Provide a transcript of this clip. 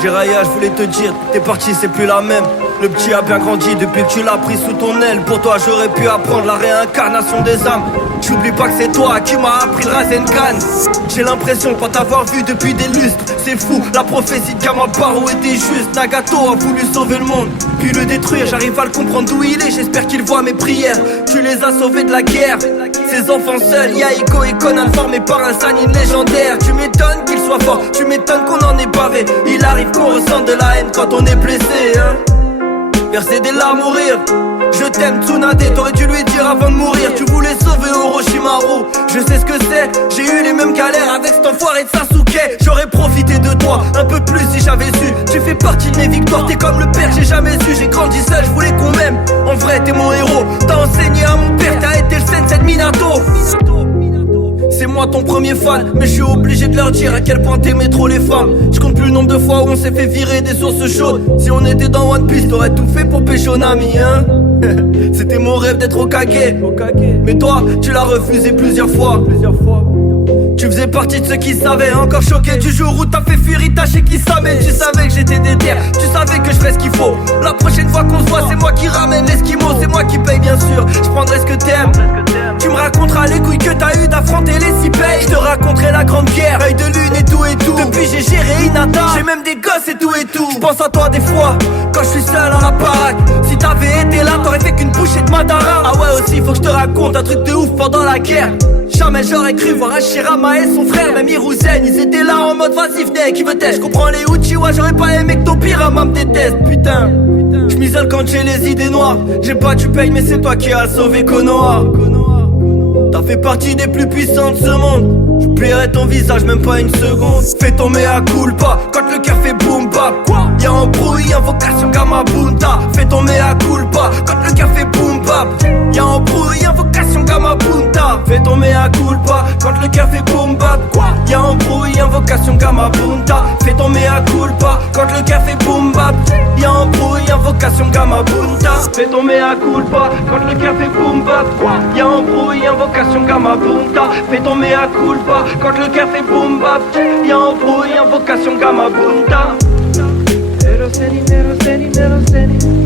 Jiraya, je voulais te dire, t'es parti, c'est plus la même. Le petit a bien grandi depuis que tu l'as pris sous ton aile. Pour toi, j'aurais pu apprendre la réincarnation des âmes. J'oublie pas que c'est toi qui m'as appris le Rasengan. J'ai l'impression pas t'avoir vu depuis des lustres. C'est fou, la prophétie de Kamabaro était juste. Nagato a voulu sauver le monde, puis le détruire. J'arrive à le comprendre d'où il est, j'espère qu'il voit mes prières. Tu les as sauvés de la guerre. Ces enfants seuls, Yaiko et Conan formés par un Sannin légendaire. Tu m'étonnes qu'il soit fort, tu m'étonnes qu'on en ait bavé. Il arrive qu'on ressente de la haine quand on est blessé, hein. Verser des larmes ou rire. Je t'aime Tsunade, t'aurais dû lui dire avant de mourir. Tu voulais sauver Orochimaru, je sais ce que c'est. J'ai eu les mêmes galères avec cet enfoiré de Sasuke. J'aurais profité de toi un peu plus si j'avais su. Tu fais partie de mes victoires, t'es comme le père que j'ai jamais su. J'ai grandi seul, je voulais qu'on m'aime. En vrai t'es mon héros, t'as enseigné à mon père, t'as été le sensei de Minato. C'est moi ton premier fan, mais je suis obligé de leur dire à quel point t'aimais trop les femmes. Je compte plus le nombre de fois où on s'est fait virer des sources chaudes. Si on était dans One Piece, t'aurais tout fait pour pécho Nami, hein. C'était mon rêve d'être Hokage, mais toi, tu l'as refusé plusieurs fois. Tu faisais partie de ceux qui savaient, encore choqué du jour où t'as fait fuir Itachi qui savait. Tu savais que j'étais déter, tu savais que je ferais ce qu'il faut. La prochaine fois qu'on se voit, c'est moi qui ramène l'esquimau. C'est moi qui paye bien sûr, je prendrai ce que t'aimes. Tu me raconteras les couilles que t'as eu d'affronter les six pays. Je te raconterai la grande guerre, œil de lune et tout et tout. Depuis j'ai géré Hinata, j'ai même des gosses et tout et tout. Je pense à toi des fois, quand je suis seul en la baraque. Si t'avais été là, t'aurais fait qu'une bouchée de Madara. Ah ouais aussi, faut que je te raconte un truc de ouf pendant la guerre. Jamais j'aurais cru voir Hashirama et son frère, même Hiruzen, ils étaient là en mode vas-y venez, qui veut t'aider. Je comprends les Uchiwa, j'aurais pas aimé que ton Pirama me déteste, putain. Je m'isole quand j'ai les idées noires. J'ai pas tu payes mais c'est toi qui as sauvé Konoha. T'as fait partie des plus puissants de ce monde. J'oublierai ton visage même pas une seconde. Fais ton mea culpa quand le cœur fait boom bap. Y'a un bruit, invocation gamma bunta. Fais ton mea culpa quand le cœur fait boom bap. Y'a un bruit, invocation gamma bunta. Fais ton mea culpa quand le cœur fait boom bap. Y'a un bruit, invocation gamma bunta. Fais ton mea culpa quand le cœur fait boom bap. Y'a un bruit, invocation gamma bunta. Fais ton mea culpa quand le cœur fait boom bap. Y'a un bruit, invocation gamma bunta. Fais ton mea culpa quand le cœur fait boom bap. Y'a un bruit, invocation gamma bunta. Meroseni, meroseni, meroseni.